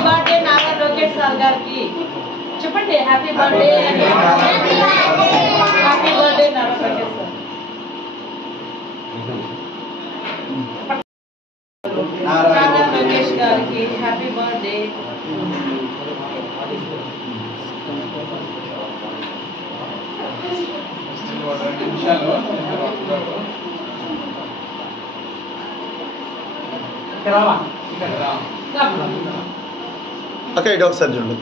birthday नारा Lokesh sir गाరికి చెప్పండి happy birthday happy birthday Nara Lokesh sir Nara Lokesh గారికి హ్యాపీ బర్త్డే करावा ఓకే ఇటు ఒకసారి చూడండి